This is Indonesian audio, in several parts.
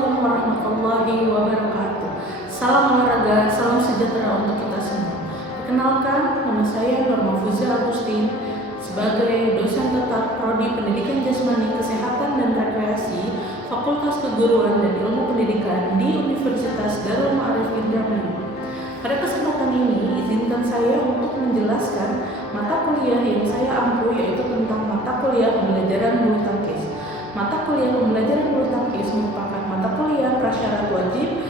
Assalamualaikum warahmatullahi wabarakatuh. Salam olahraga, salam sejahtera untuk kita semua. Perkenalkan, nama saya Nur Mahfuzah Agustin sebagai dosen tetap Prodi Pendidikan Jasmani, Kesehatan dan Rekreasi Fakultas Keguruan dan Ilmu Pendidikan di Universitas Darul Ma'arif Indramayu. Pada kesempatan ini, izinkan saya untuk menjelaskan mata kuliah yang saya ampu, yaitu tentang mata kuliah pembelajaran bulu tangkis. Mata kuliah pembelajaran bulu tangkis merupakan mata kuliah prasyarat wajib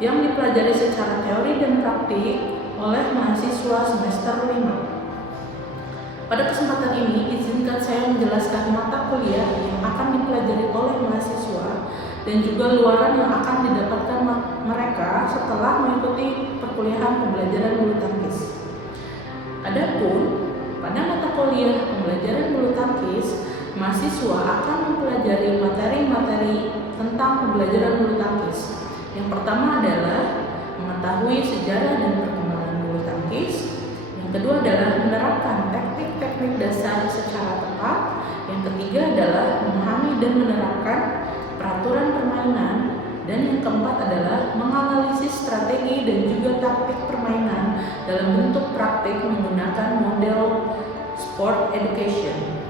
yang dipelajari secara teori dan praktik oleh mahasiswa semester 5. Pada kesempatan ini, izinkan saya menjelaskan mata kuliah yang akan dipelajari oleh mahasiswa dan juga luaran yang akan didapatkan mereka setelah mengikuti perkuliahan pembelajaran bulu tangkis. Adapun pada mata kuliah pembelajaran bulu tangkis, mahasiswa akan mempelajari materi-materi tentang pembelajaran bulu tangkis. Yang pertama adalah mengetahui sejarah dan perkembangan bulu tangkis. Yang kedua adalah menerapkan teknik-teknik dasar secara tepat. Yang ketiga adalah memahami dan menerapkan peraturan permainan. Dan yang keempat adalah menganalisis strategi dan juga taktik permainan dalam bentuk praktik menggunakan model sport education.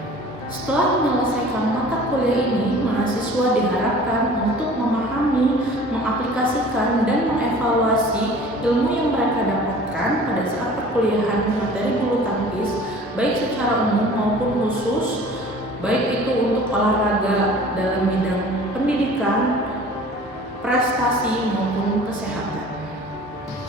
Setelah menyelesaikan mata kuliah ini, mahasiswa diharapkan untuk memahami, mengaplikasikan, dan mengevaluasi ilmu yang mereka dapatkan pada saat perkuliahan materi bulu tangkis, baik secara umum maupun khusus, baik itu untuk olahraga dalam bidang pendidikan, prestasi, maupun kesehatan.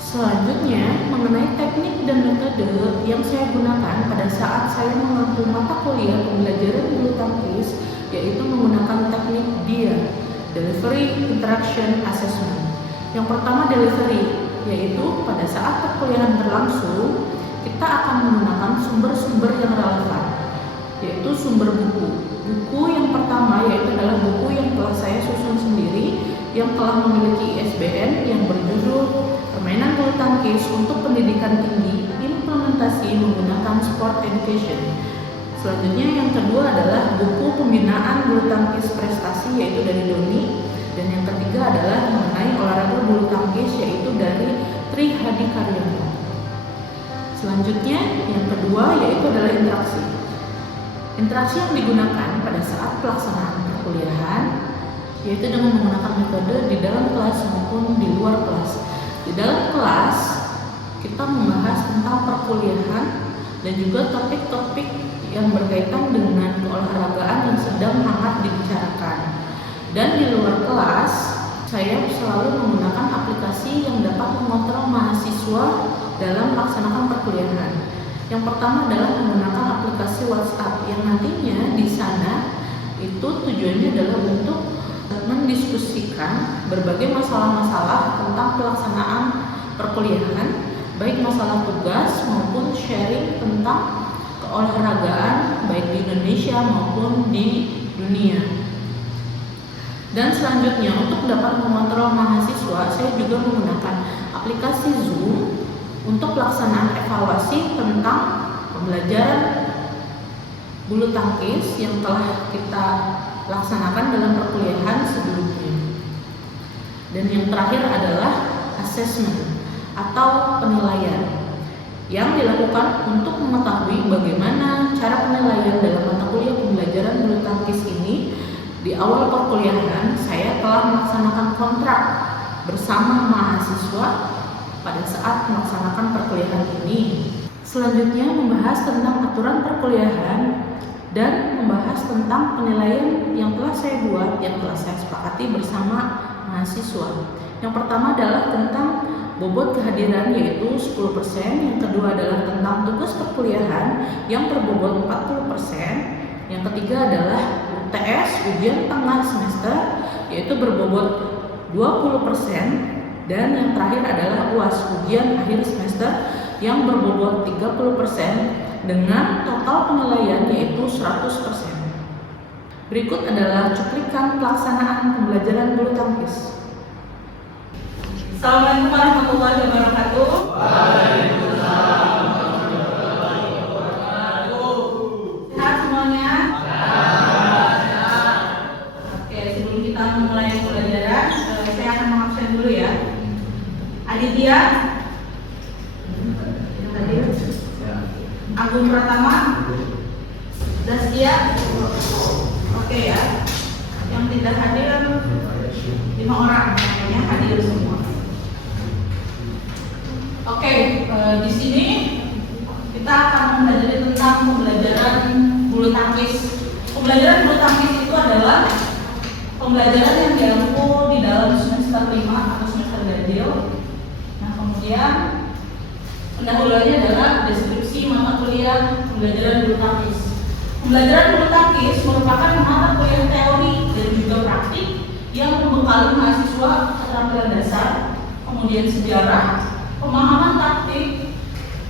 Selanjutnya, mengenai teknik dan metode yang saya gunakan pada saat saya mengampu mata kuliah pembelajaran bulu tangkis, yaitu menggunakan teknik DIA, Delivery Interaction Assessment. Yang pertama delivery, yaitu pada saat perkuliahan berlangsung, kita akan menggunakan sumber-sumber yang relevan, yaitu sumber buku. Buku yang pertama yaitu adalah buku yang telah saya susun sendiri, yang telah memiliki ISBN yang berjudul Permainan Bulu Tangkis untuk Pendidikan Tinggi, Implementasi Menggunakan Sport Education. Selanjutnya yang kedua adalah buku Pembinaan Bulu Tangkis Prestasi, yaitu dari Doni. Dan yang ketiga adalah mengenai olahraga bulu tangkis, yaitu dari Tri Hadi Karyanto. Selanjutnya yang kedua yaitu adalah interaksi. Interaksi yang digunakan pada saat pelaksanaan perkuliahan yaitu dengan menggunakan metode di dalam kelas maupun di luar kelas. Di dalam kelas kita membahas tentang perkuliahan dan juga topik-topik yang berkaitan dengan keolahragaan yang sedang hangat dibicarakan. Dan di luar kelas saya selalu menggunakan aplikasi yang dapat mengontrol mahasiswa dalam melaksanakan perkuliahan. Yang pertama adalah menggunakan aplikasi WhatsApp yang nantinya di sana itu tujuannya adalah untuk mendiskusikan berbagai masalah-masalah tentang pelaksanaan perkuliahan, baik masalah tugas maupun sharing tentang keolahragaan baik di Indonesia maupun di dunia. Dan selanjutnya untuk dapat mengontrol mahasiswa, saya juga menggunakan aplikasi Zoom untuk pelaksanaan evaluasi tentang pembelajaran bulu tangkis yang telah kita laksanakan dalam perkuliahan sebelumnya. Dan yang terakhir adalah assessment atau penilaian yang dilakukan untuk mengetahui bagaimana cara penilaian dalam mata kuliah pembelajaran bulu tangkis ini. Di awal perkuliahan saya telah melaksanakan kontrak bersama mahasiswa pada saat melaksanakan perkuliahan ini. Selanjutnya membahas tentang aturan perkuliahan dan membahas tentang penilaian yang telah saya buat, yang telah saya sepakati bersama mahasiswa. Yang pertama adalah tentang bobot kehadiran yaitu 10%, yang kedua adalah tentang tugas perkuliahan yang berbobot 40%, yang ketiga adalah UTS, ujian tengah semester, yaitu berbobot 20%, dan yang terakhir adalah UAS, ujian akhir semester, yang berbobot 30% dengan total penilaian yaitu 100%. Berikut adalah cuplikan pelaksanaan pembelajaran bulu tangkis. Assalamualaikum warahmatullahi wabarakatuh. Waalaikumsalam warahmatullahi wabarakatuh. Sehat semuanya? Sehat. Oke, sebelum kita memulai pembelajaran, saya akan mengabsen dulu ya. Aditya, hadir. Agung Pratama, Dastia, oke ya. Yang tidak hadir 5 orang, yang hadir semua. Oke, di sini kita akan mempelajari tentang pembelajaran bulu tangkis. Pembelajaran bulu tangkis itu adalah pembelajaran yang diampu di dalam semester 5 atau semester ganjil. Nah, kemudian pendahuluannya adalah deskripsi mata kuliah pembelajaran bulu tangkis. Pembelajaran bulu tangkis merupakan mata kuliah teori dan juga praktik yang membekali mahasiswa keterampilan dasar, kemudian sejarah, pemahaman taktik,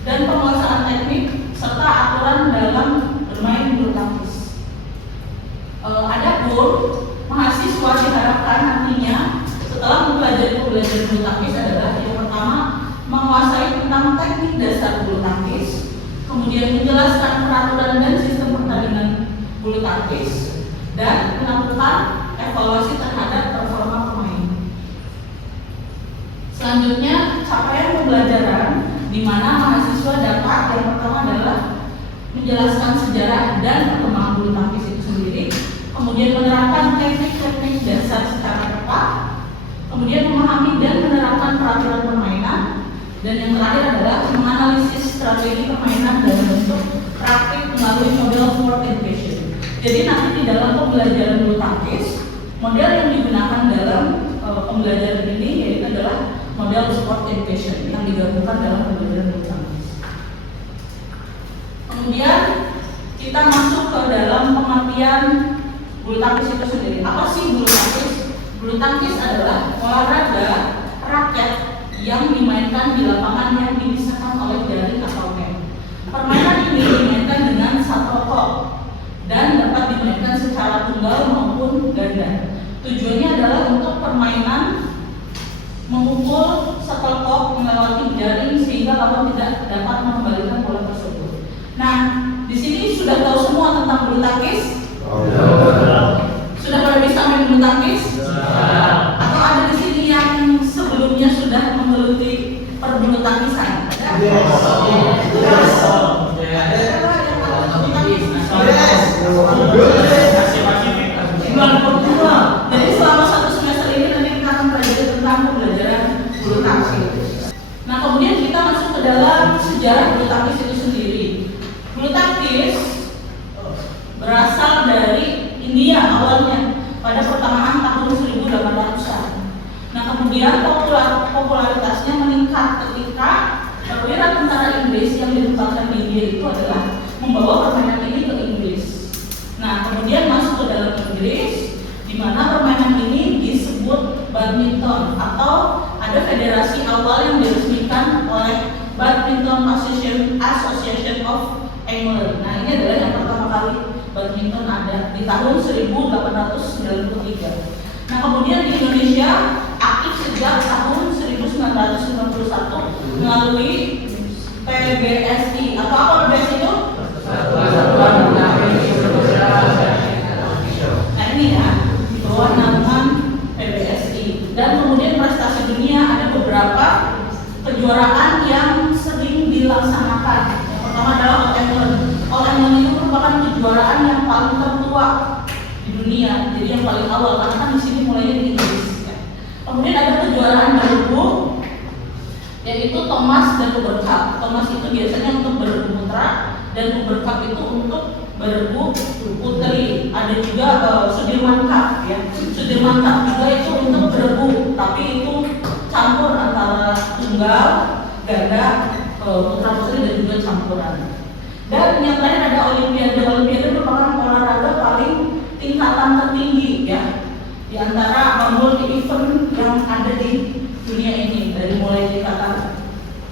dan penguasaan teknik serta aturan dalam bermain bulu tangkis. Adapun mahasiswa diharapkan nantinya setelah mempelajari pembelajaran bulu tangkis adalah yang pertama menguasai tentang teknik dasar bulu tangkis, kemudian menjelaskan peraturan dan sistem pertandingan bulu tangkis, dan melakukan evaluasi terhadap performa pemain. Selanjutnya capaian pembelajaran di mana mahasiswa dapat yang pertama adalah menjelaskan sejarah dan perkembangan bulu tangkis itu sendiri, kemudian menerapkan teknik-teknik dasar secara tepat, kemudian memahami dan menerapkan peraturan permainan, dan yang terakhir adalah menganalisis strategi permainan dalam bentuk praktik melalui model sport education. Jadi nanti di dalam pembelajaran bulu tangkis, model yang digunakan dalam pembelajaran ini yaitu adalah model sport education yang digabungkan dalam pembelajaran bulu tangkis. Kemudian kita masuk ke dalam pengertian bulu tangkis itu sendiri. Apa sih bulu tangkis? Bulu tangkis adalah olahraga raket yang dimainkan di lapangan yang dipisahkan oleh jaring atau net. Permainan ini dimainkan dengan shuttlecock dan dapat dimainkan secara tunggal maupun ganda. Tujuannya adalah untuk permainan memukul shuttlecock melewati jaring sehingga lawan tidak dapat mengembalikan bola tersebut. Nah, di sini sudah tahu semua tentang bulu tangkis? Sudah pada bisa main bulu tangkis? Atau ada di sini yang sebelumnya sudah menggeluti perbulu tangkisan? Jadi selama 1 semester ini nanti kita akan belajar tentang pembelajaran bulu tangkis. Nah, kemudian kita masuk ke dalam sejarah bulu tangkis itu sendiri. Bulu tangkis berasal dari India awalnya pada pertengahan tahun 1800-an. Nah, kemudian popularitasnya meningkat ketika perwira tentara Inggris yang ditempatkan di India itu adalah membawa permainan ini ke Inggris. Nah, kemudian masuk ke dalam Inggris, di mana permainan ini disebut badminton atau ada federasi awal yang diresmikan oleh Badminton Association of England. Nah, ini adalah yang pertama kali badminton ada di tahun 1893. Nah, kemudian di Indonesia aktif sejak tahun 1991 melalui PBSI. Atau apa PBSI itu? Nah, ini ya, di bawah naungan PBSI. Dan kemudian prestasi dunia ada beberapa kejuaraan yang sering dilaksanakan. Yang pertama adalah All England. All England itu merupakan kejuaraan yang paling tertua di dunia, jadi yang paling awal karena kan di sini mulainya di Inggris. Ya. Kemudian ada kejuaraan bergu, yaitu Thomas dan Uber Cup. Thomas itu biasanya untuk bergu putra dan Uber Cup itu untuk bergu putri. Ada juga Sudirman Cup, ya. Sudirman Cup juga itu untuk bergu, tapi itu campur antara tunggal, ganda, putra putri dan juga campuran. Dan yang terakhir ada Olimpiade. Olimpiade merupakan olahraga paling tingkatan tertinggi ya di antara multi event yang ada di dunia ini, dari mulai tingkatan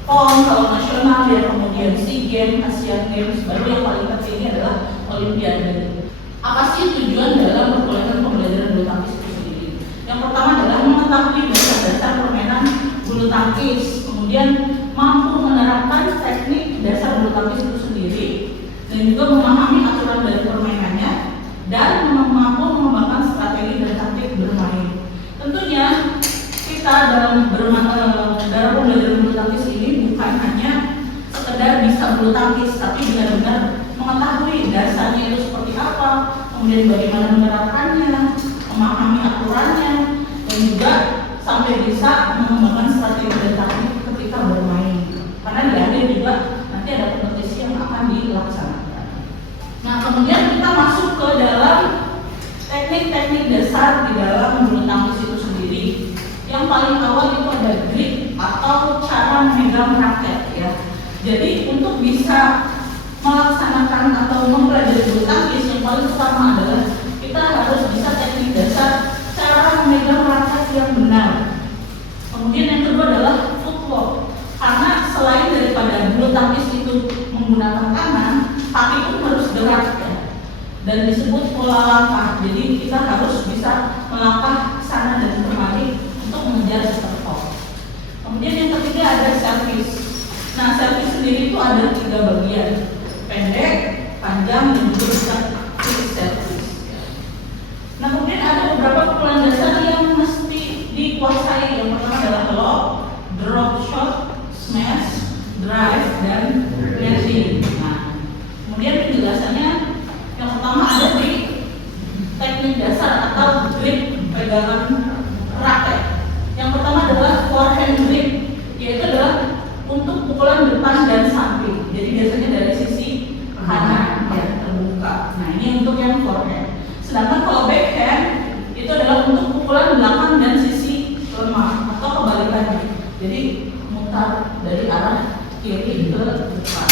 PON kalau nasional ya, kemudian SEA Games, Asian Games, baru yang paling tertinggi adalah Olimpiade. Apa sih tujuan dalam perkuliahan pembelajaran bulu tangkis itu sendiri? Yang pertama adalah mengetahui dasar-dasar permainan bulu tangkis, kemudian mampu menerapkan teknik dasar bulu tangkis itu sendiri, dan juga memahami aturan dari permainannya, dan mampu mengembangkan strategi dan taktik bermain. Tentunya kita dalam pembelajaran bulu tangkis ini bukan hanya sekedar bisa bulu tangkis, tapi benar-benar mengetahui dasarnya itu seperti apa, kemudian bagaimana menerapkannya, memahami aturannya, dan juga sampai bisa mengembangkan strategi dan taktik ketika bermain. Karena di akhir juga nanti ada kompetisi yang akan dilaksanakan. Nah, kemudian kita masuk ke dalam teknik-teknik dasar di dalam bulu tangkis itu sendiri. Yang paling awal itu ada grip atau cara memegang raket ya. Jadi untuk bisa melaksanakan atau mempelajari bulu tangkis yang paling utama adalah kita harus bisa teknik dasar cara memegang raket yang benar. Kemudian yang kedua adalah footwork, karena selain daripada bulu tangkis itu menggunakan tangan, kaki pun harus gerak ya, dan disebut pola langkah. Jadi kita harus bisa melangkah sana dan kemari untuk mengejar serve. Kemudian yang ketiga ada service. Nah, service sendiri itu ada 3 bagian, pendek, panjang, dan juga bisa quick service. Nah, kemudian ada beberapa pukulan dasar yang mesti dikuasai. Yang pertama adalah lob, drop shot, smash, drive, dan netting. Nah, kemudian penjelasannya yang pertama ada di teknik dasar atau grip pegangan raket. Yang pertama adalah forehand grip, yaitu adalah untuk pukulan depan dan samping. Jadi biasanya dari sisi kanan yang terbuka. Nah, ini untuk yang forehand. Sedangkan kalau backhand itu adalah untuk pukulan belakang dan sisi lemah atau kebalikannya. Jadi mutar dari arah kiri ke depan.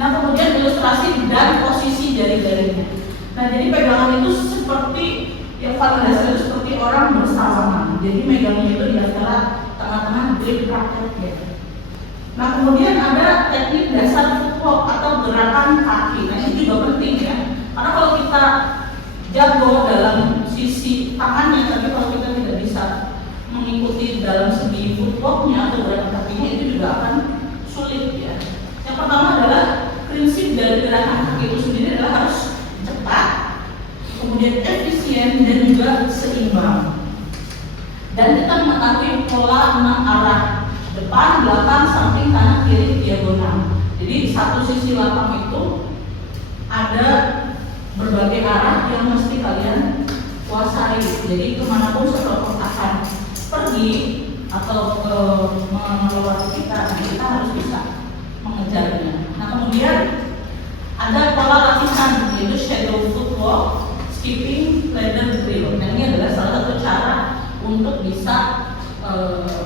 Nah, kemudian ilustrasi dan posisi jari-jarinya. Nah, jadi pegangan itu seperti yang paling dasar itu seperti orang bersalaman. Jadi megangnya itu di antara tengah-tengah grip raket ya. Nah, kemudian ada teknik dasar footwork atau gerakan kaki. Nah, ini juga penting ya. Karena kalau kita jago dalam sisi tangannya, tapi kalau kita tidak bisa mengikuti dalam segi footworknya atau gerakan kakinya, itu juga akan sulit ya. Yang pertama adalah prinsip dari gerakan kaki itu sendiri adalah harus cepat, kemudian efisien, dan juga seimbang. Dan kita mengetahui pola 6 arah, depan, belakang, samping, kanan, kiri, diagonal. Jadi satu sisi lapang itu ada berbagai arah yang mesti kalian kuasai. Jadi kemanapun seseorang akan pergi atau melewati kita harus bisa mengejarnya. Nah, kemudian ada pola latihan, yaitu shadow footwork, skipping, ladder drill. Nah, ini adalah salah satu cara untuk bisa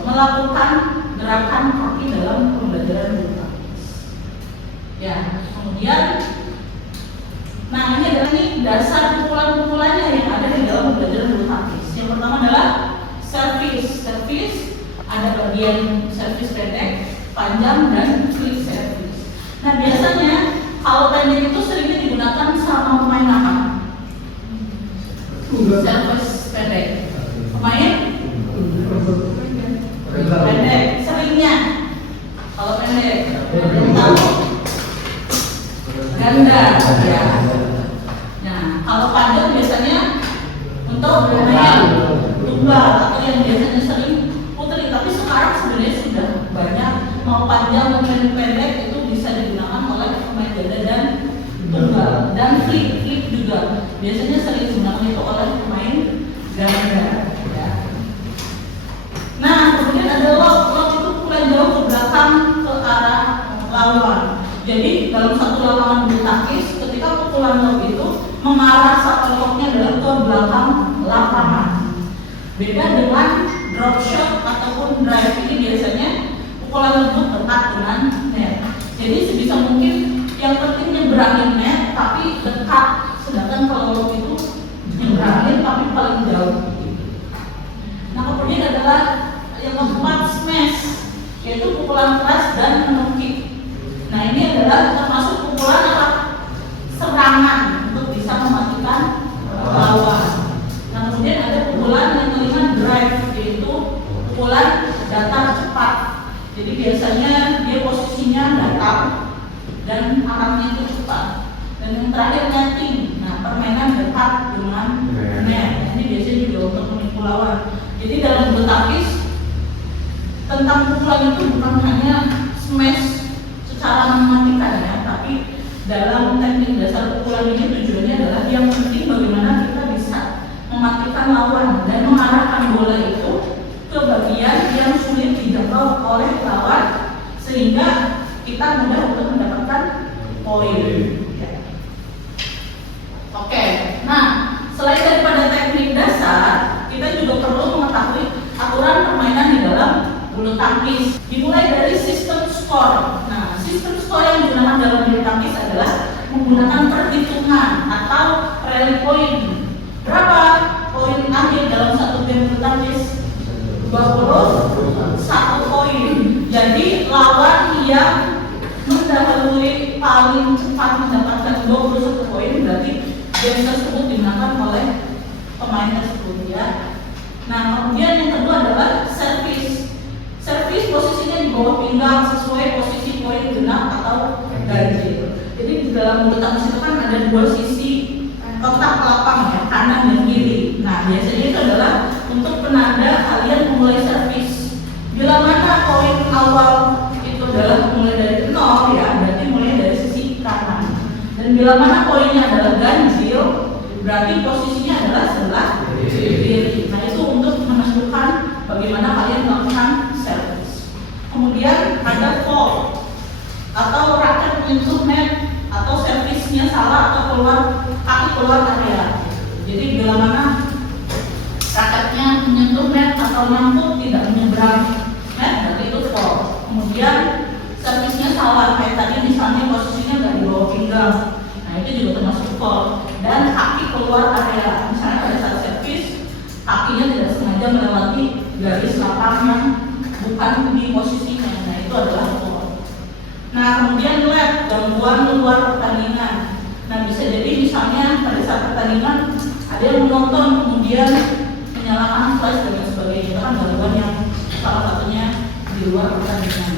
melakukan gerakan kaki dalam pembelajaran bulu tangkis. Ya, kemudian, nah ini adalah dasar pukulan-pukulannya yang ada di dalam pembelajaran bulu tangkis. Yang pertama adalah service. Service ada bagian service pendek, panjang, dan quick service. Nah, biasanya kalau pendek itu seringnya digunakan sama pemain apa? Service pendek. Pemain pendek seringnya. Kalau pendek tahu ganda ya. Nah, kalau panjang biasanya untuk pemain tunggal atau yang biasanya sering putri. Tapi sekarang sebenarnya sudah banyak, mau panjang maupun pendek itu bisa digunakan oleh pemain ganda dan tunggal. Dan flip juga biasanya sering digunakan itu oleh pemain ganda. Nah, kemudian ada lob itu pukulan jauh ke belakang ke arah lawan. Jadi dalam satu lapangan bulu tangkis, ketika pukulan lob itu mengarah satu lobnya adalah ke belakang lapangan. Beda dengan drop shot ataupun drive, ini biasanya pukulan lembut dekat dengan net. Jadi sebisa mungkin yang penting nyebrangin net tapi dekat. Sedangkan kalau lob itu nyebrangin tapi paling jauh. Nah, kemudian adalah yang keempat smash, yaitu pukulan keras dan menukik. Nah, ini adalah termasuk pukulan apa? Serangan untuk bisa mematikan lawan. Nah, kemudian ada pukulan yang kelima drive, yaitu pukulan datar cepat. Jadi biasanya dia posisinya datar dan arahnya itu cepat. Dan yang terakhir netting. Nah, permainan dekat dengan net. Ini biasanya juga untuk menipu lawan. Jadi dalam bulu tangkis tentang pukulan itu bukan hanya smash secara mematikan ya, tapi dalam teknik dasar pukulan ini tujuannya adalah yang penting bagaimana kita bisa mematikan lawan dan mengarahkan bola itu ke bagian yang sulit dijangkau oleh lawan sehingga kita mudah untuk mendapatkan poin. Oke, nah selain daripada teknik dasar, kita juga perlu mengetahui aturan permainan di dalam bulu tangkis. Dimulai dari sistem skor. Nah, sistem skor yang digunakan dalam bulu tangkis adalah menggunakan perhitungan atau rally point. Berapa poin akhir dalam satu game bulu tangkis? 21 poin. Jadi lawan yang mendahului paling cepat mendapatkan 21 poin berarti game tersebut dimenangkan oleh pemain tersebut ya. Nah, kemudian yang kedua adalah servis. Servis posisinya di bawah pinggang sesuai posisi poin genap atau ganjil. Jadi di dalam bulu tangkis itu kan ada dua sisi kotak lapang ya, kanan dan kiri. Nah, biasanya itu adalah untuk penanda kalian memulai servis. Bila mana poin awal itu adalah mulai dari 0 ya, berarti mulai dari sisi kanan. Dan bila mana poinnya adalah ganjil, berarti posisinya adalah sebelah kiri. Nah, itu untuk menentukan bagaimana kalian melakukan servis. Kemudian ada fault atau raket menyentuh net atau servisnya salah atau kaki keluar area. Jadi bila mana raketnya menyentuh net atau nyangkut tidak menyeberang net, berarti itu fault. Kemudian servisnya salah, kayak tadi misalnya posisinya nggak di bawah pinggang, nah itu juga termasuk fault. Dan kaki keluar area, misalnya pada saat servis kakinya tidak sengaja melewati garis lapang yang bukan di posisinya, nah itu adalah fault. Nah, kemudian lag, gangguan luar pertandingan. Nah, bisa jadi misalnya pada saat pertandingan ada yang menonton kemudian menyalakan flash dan sebagainya, itu kan gangguan yang salah satunya di luar pertandingan.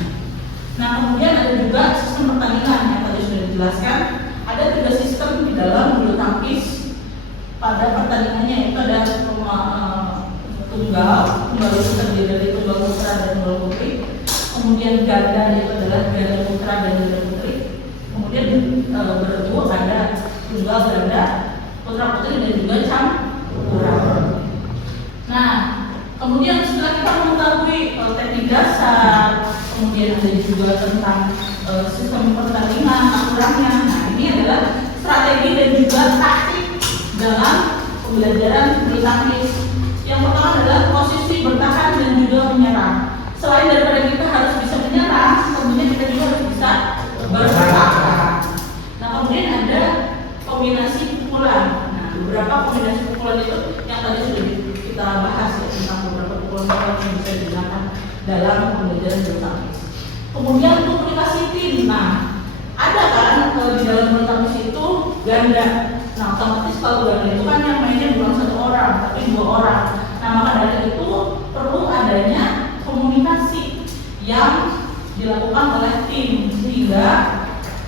Nah, kemudian ada juga sistem pertandingan yang tadi sudah dijelaskan. Ada 3 sistem di dalam bulu tangkis pada pertandingannya, yaitu ada tunggal itu terdiri dari tunggal putra dan tunggal putri. Kemudian ganda itu adalah ganda putra dan ganda putri. Kemudian bergu ada tunggal ganda putra putri dan juga campuran. Nah, kemudian setelah kita mengetahui teknik dasar, kemudian ada juga tentang sistem pertandingan, aturannya. Nah, ini adalah strategi dan juga taktik dalam pembelajaran bulu tangkis. Yang pertama adalah posisi bertahan dan juga menyerang. Selain daripada kita harus bisa menyerang, tentunya kita juga harus bisa bertahan. Nah, kemudian ada kombinasi pukulan. Nah, beberapa kombinasi pukulan itu yang tadi sudah kita bahas ya, tentang beberapa pukulan yang bisa digunakan dalam pembelajaran bulu tangkis. Kemudian untuk komunikasi tim, nah ada kan di dalam bulu tangkis itu ganda. Nah, otomatis kalau ganda itu kan yang mainnya bukan 1 orang tapi 2 orang. Nah, maka dari itu perlu adanya komunikasi yang dilakukan oleh tim sehingga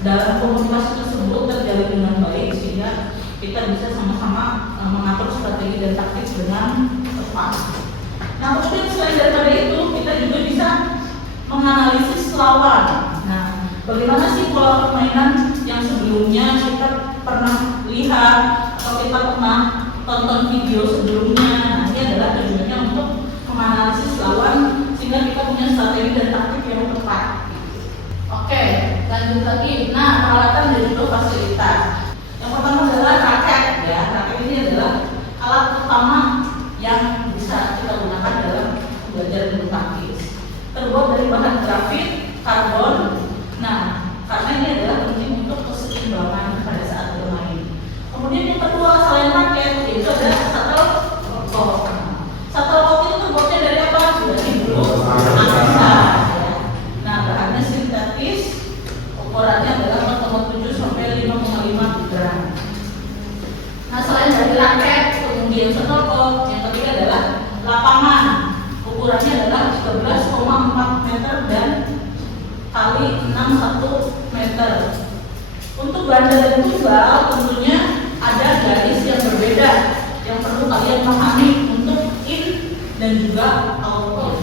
dalam komunikasi tersebut terjalin dengan baik sehingga kita bisa sama-sama mengatur strategi dan taktik dengan tepat. Nah, kemudian selain daripada itu kita juga bisa menganalisis lawan. Nah, bagaimana sih pola permainan yang sebelumnya kita pernah lihat atau kita pernah tonton video sebelumnya. Nah, ini adalah tujuannya untuk menganalisis lawan sehingga kita punya strategi dan taktik yang tepat. Oke, lanjut lagi. Nah, peralatan dan juga fasilitas. Yang pertama adalah raket ya. Raket ini adalah alat utama yang bisa kita gunakan dalam belajar bulu tangkis. Terbuat dari bahan grafit, karbon. Nah, karena ini adalah penting untuk keseimbangan pada saat bermain. Kemudian yang kedua, selain raket, yaitu ada shuttlecock. Shuttlecock itu terbuatnya dari apa? Dari bulu tangkis. Nah, bahannya sintetis, ukurannya adalah 4,7 sampai 5,5 gram. Nah, selain dari raket, kemudian shuttlecock, yang ketiga adalah lapangan. Ukurannya adalah 13,4 meter dan kali 61 meter. Untuk ganda dan tunggal tentunya ada garis yang berbeda yang perlu kalian pahami untuk in dan juga output.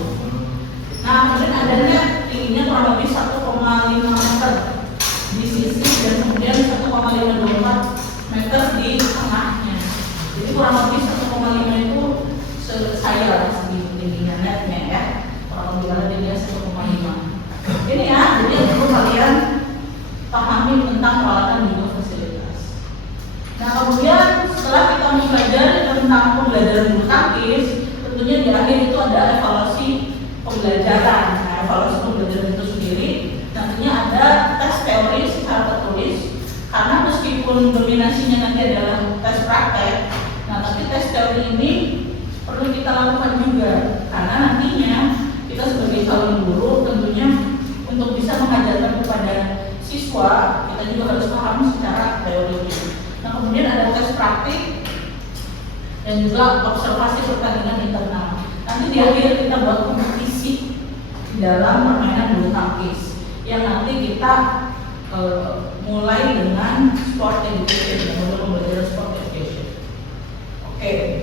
Nah, kemudian ada net tingginya kurang lebih 1,5 meter di sisi dan kemudian 1,524 meter di tengahnya. Jadi kurang lebih 1,5 itu saya segi tingginya netnya ya. Kurang lebih kalau dia 1,5. Ini ya, jadi perlu kalian pahami tentang peralatan dan juga fasilitas. Nah, kemudian setelah kita mempelajari tentang pembelajaran bulu tangkis, tentunya di akhir itu ada evaluasi pembelajaran. Nah, evaluasi pembelajaran itu sendiri nantinya ada tes teori secara tertulis, karena meskipun dominasinya nanti adalah tes praktek, nah tapi tes teori ini perlu kita lakukan juga, karena nantinya kita sebagai calon guru tentunya untuk bisa mengajarkan kepada siswa kita juga harus paham secara teori. Nah, kemudian ada tes praktik dan juga observasi pertandingan internal. Nanti di akhir kita buat kompetisi di dalam permainan bulu tangkis yang nanti kita mulai dengan sport education, modul pembelajaran sport education. Oke,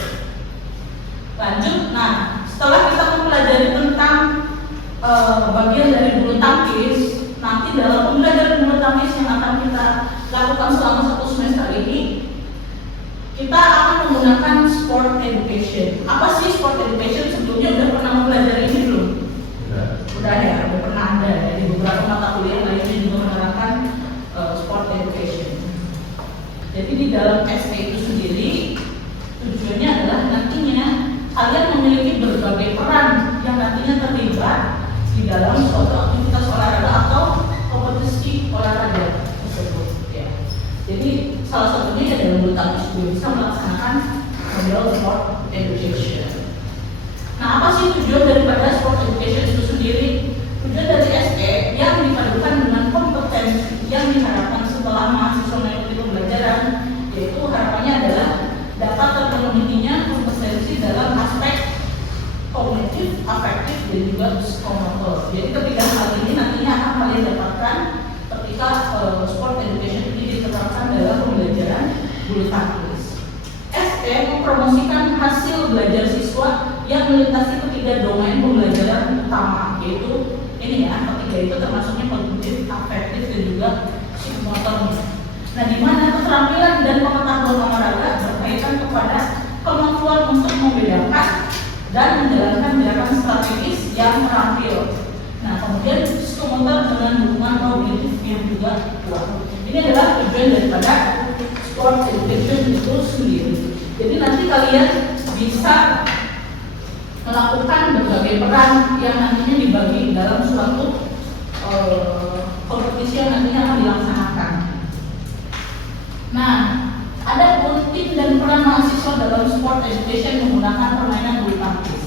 lanjut. Nah, setelah kita mempelajari tentang bagian dari bulu tangkis, nanti dalam pembelajaran bulu tangkis yang akan kita lakukan selama 1 semester ini, kita akan menggunakan sport education. Apa sih sport education? Sebelumnya udah pernah mempelajari ini belum? Udah ya, udah pernah ada ya, di beberapa mata kuliah lainnya juga menerapkan sport education. Jadi di dalam SE itu sendiri tujuannya adalah nantinya kalian memiliki berbagai peran yang nantinya terlibat di dalam suatu aktivitas olahraga atau kompetisi olahraga tersebut. Ya. Jadi salah satunya ya dalam bulu tangkis juga bisa melaksanakan model sport education. Nah, apa sih tujuan daripada sport education itu sendiri? Tujuan dari SE yang dipadukan dengan kompetensi yang diharapkan setelah mahasiswa mengikuti pembelajaran, yaitu harapannya adalah dapat terpenuhinya kompetensi dalam aspek kognitif, afektif, dan juga psikomotor. Jadi ketiga hal ini nantinya akan kalian dapatkan ketika sport education ini diterapkan dalam pembelajaran bulu tangkis. SE mempromosikan hasil belajar siswa yang melintasi ketiga domain pembelajaran utama, yaitu ini ya, ketiga itu termasuknya kognitif, afektif, dan juga psikomotor. Nah, di mana keterampilan dan pengetahuan olahraga berkaitan kepada kemampuan untuk membedakan dan menjalankan gerakan strategis yang terampil. Nah, kemudian psikomotor dengan dukungan kognitif yang juga kuat. Ini adalah tujuan daripada sport education itu sendiri. Jadi nanti kalian bisa melakukan berbagai peran yang nantinya dibagi dalam suatu kompetisi yang nantinya akan dilaksanakan. Nah, ada tim dan peran mahasiswa dalam sport education menggunakan permainan bulu tangkis.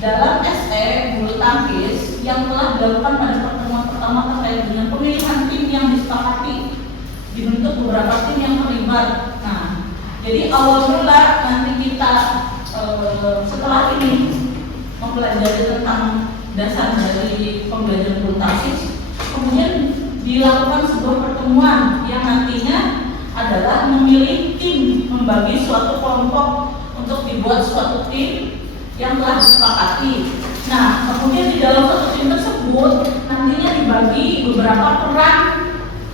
Dalam SE bulu tangkis yang telah dilakukan pada pertemuan pertama terkait dengan pemilihan tim yang disepakati dibentuk beberapa tim yang terlibat. Nah, jadi awal mula nanti kita setelah ini mempelajari tentang dasar dari pembelajaran bulu tangkis, kemudian dilakukan sebuah pertemuan yang nantinya adalah memilih tim, membagi suatu kelompok untuk dibuat suatu tim yang telah disepakati. Nah, kemudian di dalam suatu tim tersebut nantinya dibagi beberapa peran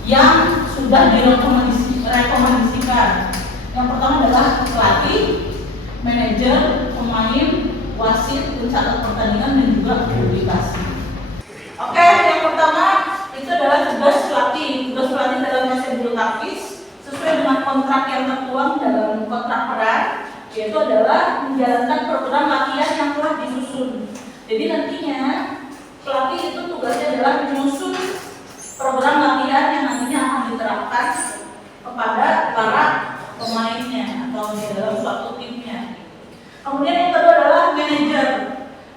yang sudah direkomendasikan. Yang pertama adalah pelatih, manajer, pemain, wasit, pencatat pertandingan, dan juga publikasi. Oke, yang pertama itu adalah tugas pelatih. Tugas pelatih dalam SE bulu tangkis sesuai dengan kontrak yang tertuang dalam kontrak peran, yaitu adalah menjalankan program latihan yang telah disusun. Jadi nantinya pelatih itu tugasnya adalah menyusun program latihan yang nantinya akan diterapkan kepada para pemainnya atau di dalam suatu timnya. Kemudian yang kedua adalah manajer.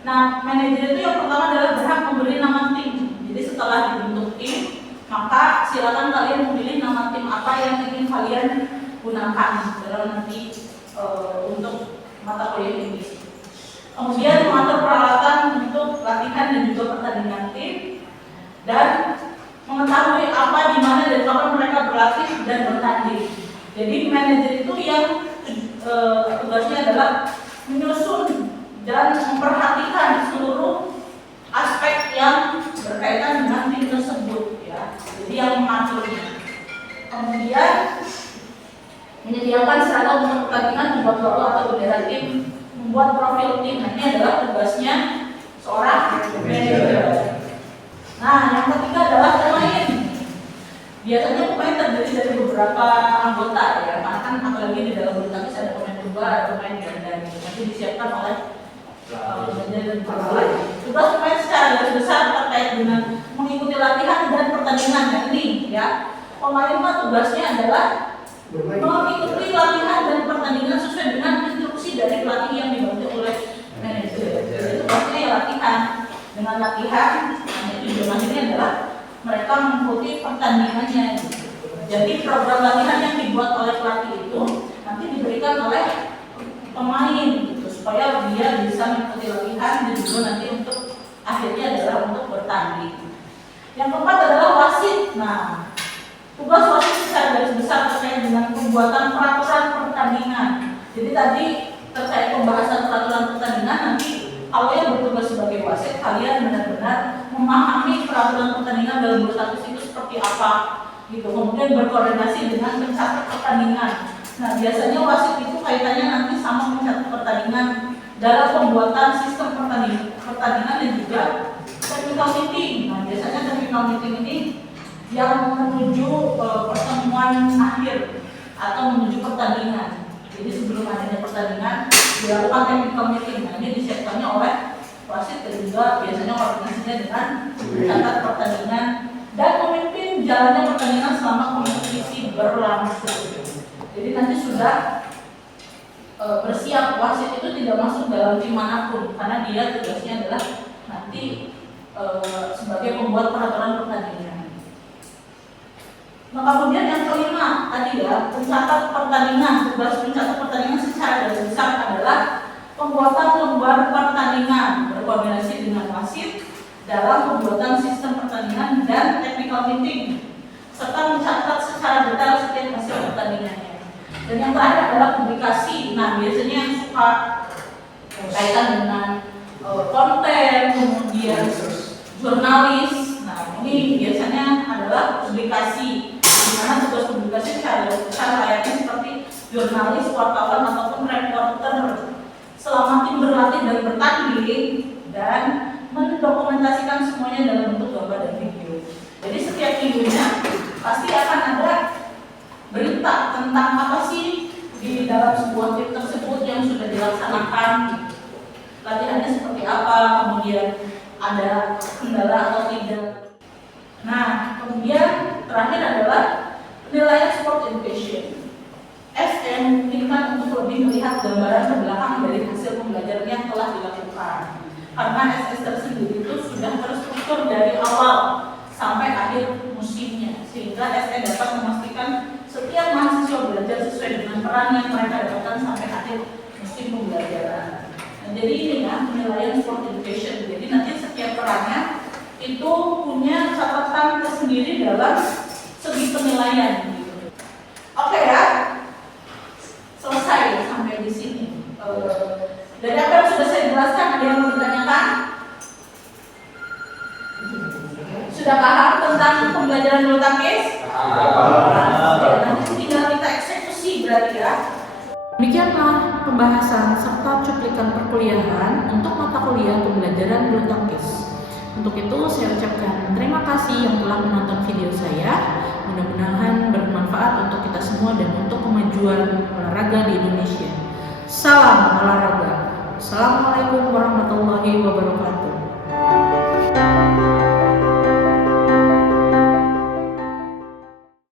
Nah, manajer itu yang pertama adalah berhak memberi nama tim. Jadi setelah dibentuk tim, maka silakan kalian memilih nama tim apa yang ingin kalian gunakan dalam nanti untuk mata kuliah ini. Kemudian mengatur peralatan untuk latihan dan juga pertandingan tim, dan mengetahui apa, di mana, dan kapan mereka berlatih dan bertanding. Jadi manajer itu yang tugasnya adalah menyusun dan memperhatikan seluruh aspek yang berkaitan dengan tim tersebut ya. Jadi yang mengaturnya. Kemudian menyediakan seragam untuk pertandingan, membuat logo atau bendera tim, membuat profil tim. Nah, ini adalah tugasnya seorang manajer. Nah, yang ketiga adalah pemain. Biasanya pemain terdiri dari beberapa anggota ya, karena kan apalagi di dalam bulu tangkis ada pemain tunggal, ada pemain ganda gitu. Nanti disiapkan oleh manajer dan kepala. Tugas pemain secara garis besar terkait dengan mengikuti latihan dan pertandingan. Nah, ini ya, pemain tugasnya adalah mengikuti latihan dan pertandingan sesuai dengan instruksi dari pelatih yang dibantu oleh manajer. Jadi tugasnya ya latihan. Dengan latihan, tujuan akhirnya adalah mereka mengikuti pertandingannya. Jadi program latihan yang dibuat oleh pelatih itu nanti diberikan oleh pemain gitu, supaya dia bisa mengikuti latihan dan juga nanti untuk akhirnya adalah untuk bertanding. Yang keempat adalah wasit. Nah, tugas wasit secara garis besar terkait dengan pembuatan peraturan pertandingan. Jadi tadi terkait pembahasan peraturan pertandingan, nanti kalau yang bertugas sebagai wasit, kalian benar-benar memahami peraturan pertandingan dalam bulu tangkis itu seperti apa, gitu. Kemudian berkoordinasi dengan pencatat pertandingan. Nah, biasanya wasit itu kaitannya nanti sama pencatat pertandingan dalam pembuatan sistem pertandingan dan juga technical meeting. Nah, biasanya technical meeting ini yang menuju pertemuan akhir atau menuju pertandingan. Jadi sebelum adanya pertandingan dilakukan technical meeting. Nah, ini disiapkannya oleh wasit dan juga biasanya koordinasinya dengan pencatat pertandingan dan memimpin jalannya pertandingan selama kompetisi berlangsung. Jadi nanti sudah bersiap, wasit itu tidak masuk dalam tim manapun karena dia tugasnya adalah nanti sebagai pembuat peraturan pertandingan. Nah, kemudian yang kelima tadi ya, pencatat pertandingan. Tugas pencatat pertandingan secara garis besar adalah pembuatan lembar pertandingan, berkoordinasi dengan wasit dalam pembuatan sistem pertandingan dan technical meeting, serta mencatat secara detail setiap hasil pertandingannya. Dan yang terakhir adalah publikasi. Nah, biasanya yang suka berkaitan dengan konten, kemudian jurnalis. Nah, ini biasanya adalah publikasi. Dimana tugas publikasi secara besar layaknya seperti jurnalis, wartawan ataupun reporter selama tim berlatih dan bertanding dan mendokumentasikan semuanya dalam bentuk gambar dan video. Jadi setiap minggunya pasti akan ada berita tentang apa sih di dalam sebuah tim tersebut yang sudah dilaksanakan, latihannya seperti apa, kemudian ada kendala atau tidak. Nah, kemudian terakhir adalah penilaian sport education. SM memungkinkan untuk lebih melihat gambaran ke belakang dari hasil pembelajaran yang telah dilakukan. Karena SS tersendiri itu sudah terstruktur dari awal sampai akhir musimnya, sehingga SN dapat memastikan setiap mahasiswa belajar sesuai dengan peran yang mereka dapatkan sampai akhir musim pembelajaran. Nah, jadi ini ya penilaian sport education. Jadi nanti setiap perannya itu punya catatan tersendiri dalam segi penilaian gitu. Oke ya, selesai sampai di sini. Dari apa yang sudah saya jelaskan, ada yang mau ditanyakan? Sudah paham tentang pembelajaran bulu tangkis? Nanti tinggal kita eksekusi berarti ya. Demikianlah pembahasan serta cuplikan perkuliahan untuk mata kuliah pembelajaran bulu tangkis. Untuk itu saya ucapkan terima kasih yang telah menonton video saya. Mudah-mudahan bermanfaat untuk kita semua dan untuk kemajuan olahraga di Indonesia. Salam olahraga. Assalamualaikum warahmatullahi wabarakatuh.